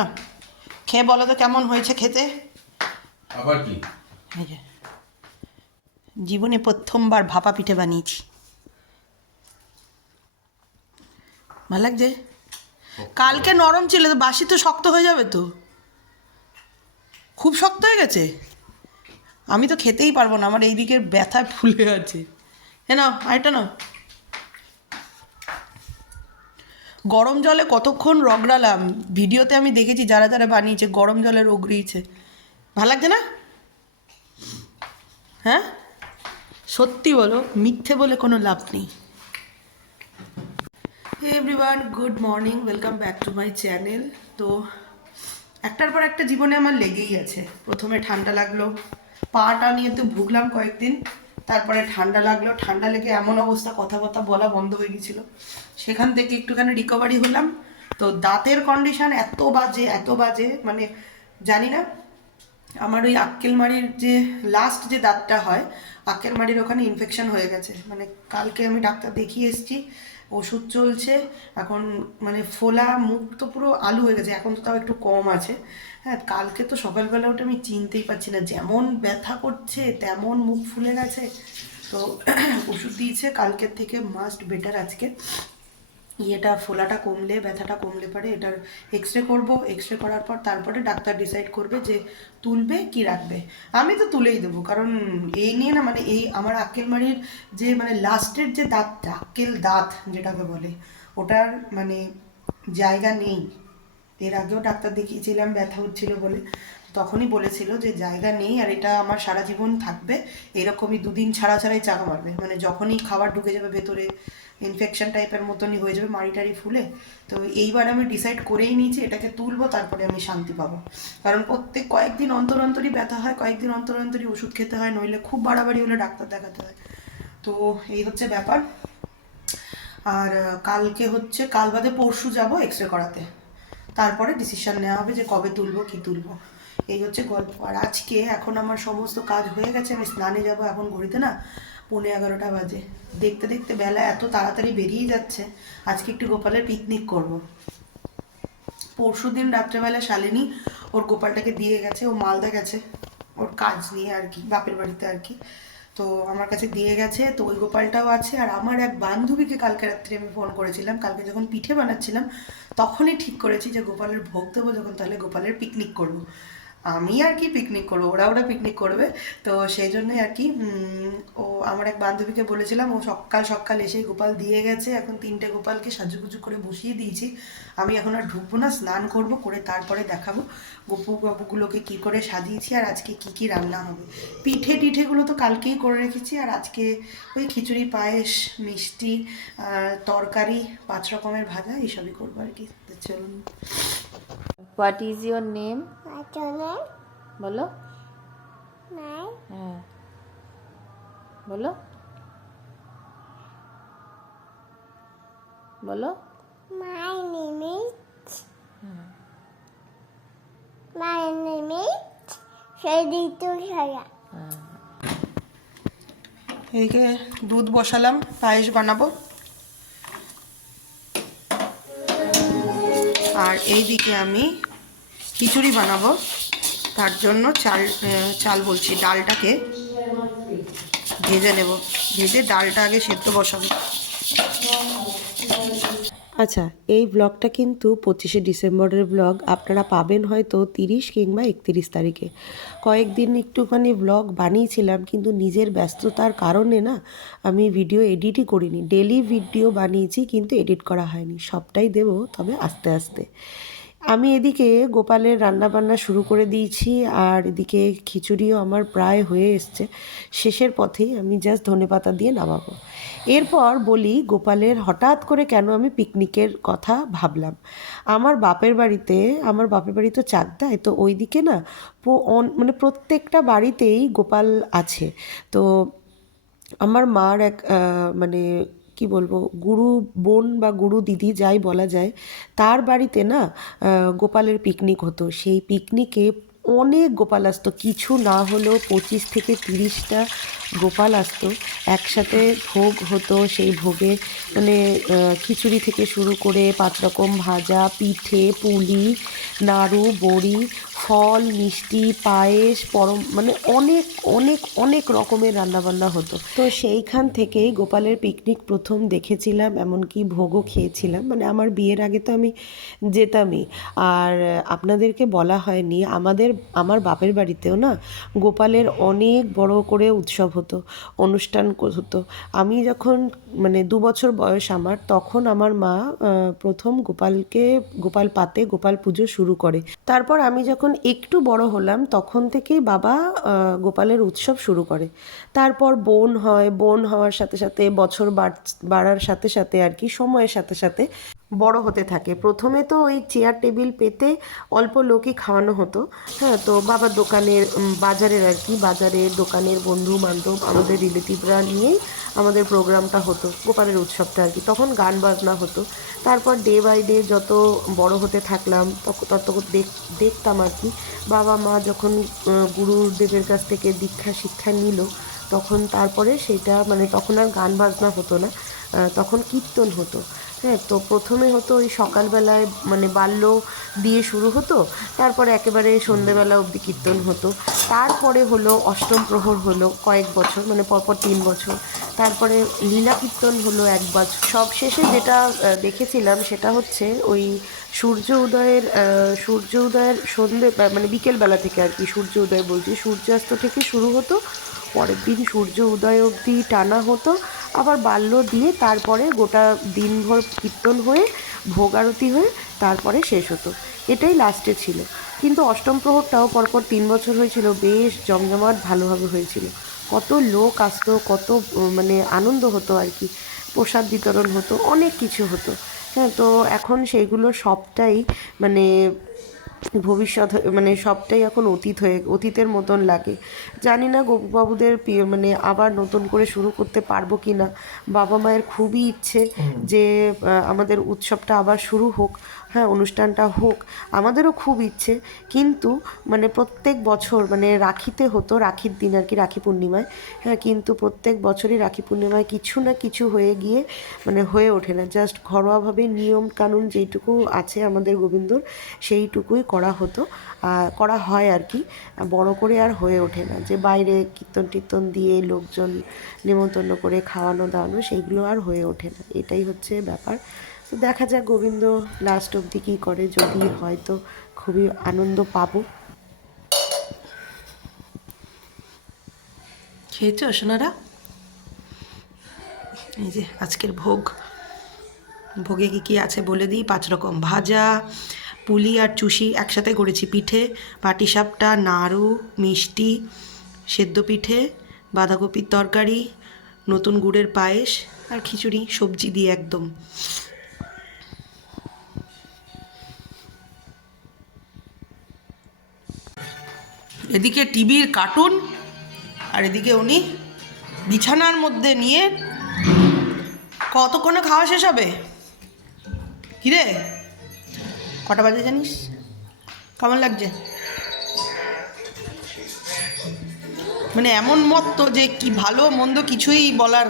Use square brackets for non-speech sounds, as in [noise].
না খেয়ে বলো তো কেমন হয়েছে খেতে? আবার কি? জীবনে প্রথমবার ভাপা পিঠে বানিয়েছি। ভালো লাগছে? কালকে নরম ছিল তো বাসি তো শক্ত হয়ে যাবে তো। খুব শক্ত হয়ে গেছে। আমি তো খেতেই পারব না আমার এই দিকের ব্যথায় ফুলে আছে। হ্যাঁ না আরেকটা না গরম জলে কতক্ষণ রগড়ালাম? ভিডিওতে আমি দেখেছি যারা যারা বানিয়েছে, গরম জলে রগড়িয়েছে ভালো লাগছে না? হ্যাঁ? সত্যি বলো, মিথ্যে বলে কোনো লাভ নেই। Everyone good morning welcome back to my channel তো, একটার পর একটা জীবনে আমার লেগেই আছে। প্রথমে ঠান্ডা লাগল পাটা নিয়ে তো ভুগলাম কয়েকদিন। তারপরে ঠান্ডা লাগল। ঠান্ডা লেগে এমন অবস্থা কথা কথা বলা বন্ধ হয়ে গেছিল। সেখান থেকে একটুখানি রিকভারি হলাম। তো দাঁতের কন্ডিশন এত বাজে এত বাজে মানে জানি না, আমার ওই আক্কেলমারির যে লাস্ট যে দাঁতটা হয়, আক্কেলমারির ওখানে ইনফেকশন হয়ে গেছে। মানে কালকে আমি ডাক্তার দেখিয়ে এসেছি। ওষুধ চলছে, এখন মানে ফোলা মুখ তো পুরো আলু হয়ে গেছে, এখন তো তাও একটু কম আছে। হ্যাঁ কালকে তো সকালবেলা ওটা আমি চিনতেই পারছি না, যেমন ব্যথা করছে, তেমন মুখ ফুলে গেছে। তো [clears throat] ওষুধ দিয়েছে, কালকের থেকে মাস্ট বেটার আজকে। ইয়েটা, ফোলাটা কমলে, ব্যথাটা কমলে পারে এটার এক্স রে করব এক্স রে করার পর তারপরে ডাক্তার ডিসাইড করবে যে তুলবে কি রাখবে। আমি তো তুলেই দেবো, কারণ এই নিয়ে না মানে এই আমার আক্কেলমারির যে মানে লাস্টের যে দাঁতটা আক্কেল দাঁত যেটাকে বলে, ওটার মানে জায়গা নেই। এর আগেও ডাক্তার দেখিয়েছিলাম, ব্যথা হচ্ছিল বলে। তখনই বলেছিল যে জায়গা নেই আর এটা আমার সারা জীবন থাকবে, এরকমই দুদিন ছাড়া ছাড়াই চাকা মারবে। মানে যখনই খাবার ঢুকে যাবে ভেতরে ইনফেকশন টাইপের মতনই হয়ে যাবে, মাড়ি টাড়ি ফুলে। তো এইবার আমি ডিসাইড করেই নিয়েছি, এটাকে তুলবো, তারপরে আমি শান্তি পাবো। কারণ প্রত্যেক কয়েকদিন অন্তর অন্তরই ব্যথা হয়, কয়েকদিন অন্তর অন্তরই ওষুধ খেতে হয়, নইলে খুব বাড়াবাড়ি হলে ডাক্তার দেখাতে হয়। তো এই হচ্ছে ব্যাপার। আর কালকে হচ্ছে, কাল বাদে পরশু যাব এক্স রে করাতে। তারপরে ডিসিশন নেওয়া হবে যে কবে তুলবো, কি তুলবো। এই হচ্ছে গল্প। আর আজকে এখন আমার সমস্ত কাজ হয়ে গেছে, আমি স্নানে যাব, এখন ঘড়িতে না পৌনে এগারোটা বাজে দেখতে দেখতে বেলা এত তাড়াতাড়ি বেরিয়ে যাচ্ছে, আজকে একটু গোপালের পিকনিক করব। পরশু দিন রাত্রেবেলা শালিনী ওর গোপালটাকে দিয়ে গেছে, ও মালদা গেছে, ওর কাজ নিয়ে আর কি, বাপের বাড়িতে আর কি তো আমার কাছে দিয়ে গেছে, তো ওই গোপালটাও আছে, আর আমার এক বান্ধবীকে কালকে রাত্রে আমি ফোন করেছিলাম, কালকে যখন পিঠে বানাচ্ছিলাম, তখনই ঠিক করেছি যে গোপালের ভোগ দেবো যখন তাহলে গোপালের পিকনিক করব। আমি আর কি পিকনিক করব ওরা ওরা পিকনিক করবে। তো সেই জন্যই আর কি ও আমার এক বান্ধবীকে বলেছিলাম, ও সকাল সকাল এসে গোপাল দিয়ে গেছে, এখন তিনটে গোপালকে সাজুগুজু করে বসিয়ে দিয়েছি। আমি এখন আর ঢুকবো না, স্নান করব, করে তারপরে দেখাবো গপু গপুগুলোকে কি করে সাজিয়েছি আর আজকে কি কি রান্না হবে। পিঠে টিঠেগুলো তো কালকেই করে রেখেছি, আর আজকে ওই খিচুড়ি, পায়েস, মিষ্টি তরকারি, পাঁচ রকমের ভাজা, এইসবই করব আর কি। চলুন। হোয়াট ইজ ইয়োর নেম বলো। হ্যাঁ। বলো। বলো। Is my name is Shaditu Shaya. এদিকে দুধ বসালাম পায়েস বানাবো। আর এইদিকে আমি খিচুড়ি বানাবো। তার জন্য চাল চাল বলছি, ডালটাকে ভেজে নেব। ভেজে ডালটা আগে সেদ্ধ বসাবো। আচ্ছা এই ব্লগটা কিন্তু পঁচিশে ডিসেম্বরের ব্লগ। আপনারা পাবেন হয়তো তিরিশ কিংবা একত্রিশ তারিখে। কয়েকদিন একটুখানি ব্লগ বানিয়েছিলাম, কিন্তু নিজের ব্যস্ততার কারণে না আমি ভিডিও এডিটই করিনি। ডেলি ভিডিও বানিয়েছি, কিন্তু এডিট করা হয়নি। সবটাই দেব, তবে আস্তে আস্তে। আমি এদিকে গোপালের রান্নাবান্না শুরু করে দিয়েছি, আর এদিকে খিচুড়িও আমার প্রায় হয়ে এসছে। শেষের পথেই আমি জাস্ট ধনেপাতা দিয়ে নামাবো। এরপর বলি, গোপালের হঠাৎ করে কেন আমি পিকনিকের কথা ভাবলাম? আমার বাপের বাড়িতে, আমার বাপের বাড়ি তো চাকদায়, তো ওই দিকে না মানে প্রত্যেকটা বাড়িতেই গোপাল আছে। তো আমার মার এক মানে কি বলব, গুরু বোন বা গুরু দিদি যাই বলা যায়, তার বাড়িতে না গোপালের পিকনিক হতো। সেই পিকনিকে অনেক গোপাল আসতো কিছু না হলেও পঁচিশ থেকে তিরিশটা গোপাল আসতো, একসাথে ভোগ হতো, সেই ভোগে মানে খিচুড়ি থেকে শুরু করে পাঁচ রকম ভাজা, পিঠে, পুলি, নাড়ু, বড়ি, ফল, মিষ্টি, পায়েস, পরম মানে অনেক অনেক অনেক রকমের রান্নাবান্না হতো। তো সেইখান থেকেই গোপালের পিকনিক প্রথম দেখেছিলাম, এমনকি ভোগও খেয়েছিলাম। মানে আমার বিয়ের আগে তো আমি যেতামই। আর আপনাদেরকে বলা হয়নি, আমাদের, আমার বাপের বাড়িতেও না গোপালের অনেক বড় করে উৎসব হতো। অনুষ্ঠান হতো। আমি যখন মানে দু বছর বয়স আমার, তখন আমার মা প্রথম গোপালকে, গোপাল পাতে গোপাল পুজো শুরু করে। তারপর আমি যখন একটু বড় হলাম, তখন থেকেই বাবা গোপালের উৎসব শুরু করে। তারপর বোন হয়, বোন হওয়ার সাথে সাথে, বছর বাড়- বাড়ার সাথে সাথে আর কি, সময়ের সাথে সাথে বড় হতে থাকে। প্রথমে তো ওই চেয়ার টেবিল পেতে অল্প লোকই খাওয়ানো হতো। হ্যাঁ তো বাবার দোকানের বাজারের আর কি, বাজারের দোকানের বন্ধু বান্ধব আমাদের রিলেটিভরা নিয়েই আমাদের প্রোগ্রামটা হতো, গোপালের উৎসবটা আর কি। তখন গান বাজনা হতো। তারপর ডে বাই ডে যত বড় হতে থাকলাম তত তত দেখ- দেখতাম আর কি। বাবা মা যখন গুরুদেবের কাছ থেকে দীক্ষা শিক্ষা নিল, তখন তারপরে সেটা মানে তখন আর গান বাজনা হতো না তখন কীর্তন হতো। হ্যাঁ তো প্রথমে হতো ওই সকালবেলায় মানে বাল্য দিয়ে শুরু হতো, তারপরে একেবারে সন্ধেবেলা অবধি কীর্তন হতো। তারপরে হলো অষ্টম প্রহর হলো কয়েক বছর মানে পরপর তিন বছর। তারপরে লীলা কীর্তন হলো এক বছর। সব শেষে যেটা দেখেছিলাম সেটা হচ্ছে ওই সূর্য উদয়ের সূর্য উদয়ের সন্ধে মানে বিকেলবেলা থেকে আর কি সূর্য উদয় বলছি। সূর্যাস্ত থেকে শুরু হতো, পরের দিন সূর্য উদয় অবধি টানা হতো। আবার বাল্য দিয়ে তারপরে গোটা দিনভর কীর্তন হয়ে ভোগ আরতি হয়ে তারপরে শেষ হতো। এটাই লাস্টে ছিল। কিন্তু অষ্টম প্রহরটাও পরপর তিন বছর হয়েছিল। বেশ জমজমাট ভালোভাবে হয়েছিল। কত লোক আসতো, কত মানে আনন্দ হতো আর কি। প্রসাদ বিতরণ হতো, অনেক কিছু হতো। হ্যাঁ তো এখন সেইগুলো সবটাই মানে ভবিষ্যৎ মানে সবটাই এখন অতীত হয়ে অতীতের মতন লাগে। জানি না গোপবাবুদের মানে আবার নতুন করে শুরু করতে পারব কি না বাবা মায়ের খুবই ইচ্ছে যে আমাদের উৎসবটা আবার শুরু হোক। হ্যাঁ অনুষ্ঠানটা হোক, আমাদেরও খুব ইচ্ছে। কিন্তু মানে প্রত্যেক বছর মানে রাখিতে হতো, রাখির দিন আর কি, রাখি পূর্ণিমায়। হ্যাঁ কিন্তু প্রত্যেক বছরই রাখি পূর্ণিমায় কিছু না কিছু হয়ে গিয়ে মানে হয়ে ওঠে না। জাস্ট ঘরোয়াভাবে নিয়ম কানুন যেইটুকু আছে আমাদের গোবিন্দর, সেইটুকুই করা হতো। আর করা হয় আর কি। বড় করে আর হয়ে ওঠে না। যে বাইরে কীর্তন টীর্তন দিয়ে লোকজন নিমন্ত্রণ করে খাওয়ানো, দাওয়ানো, সেইগুলো আর হয়ে ওঠে না। এটাই হচ্ছে ব্যাপার। তো দেখা যাক, গোবিন্দ লাস্ট অবধি কী করে, যদি হয়তো খুবই আনন্দ পাবো। খেয়েছো সোনারা? এই যে আজকের ভোগ। ভোগে কী কী আছে বলে দিই? পাঁচ রকম ভাজা, পুলি আর চুষি একসাথে করেছি পিঠে পাটিসাপটা নাড়ু, মিষ্টি, সেদ্ধ পিঠে, বাঁধাকপির তরকারি, নতুন গুড়ের পায়েস আর খিচুড়ি, সবজি দিয়ে একদম। এদিকে টিভির কার্টুন আর এদিকে উনি বিছানার মধ্যে নিয়ে কতক্ষণে খাওয়া শেষ হবে? কিরে? কটা বাজে জানিস? কেমন লাগছে? মানে এমন মত তো যে কি ভালো মন্দ কিছুই বলার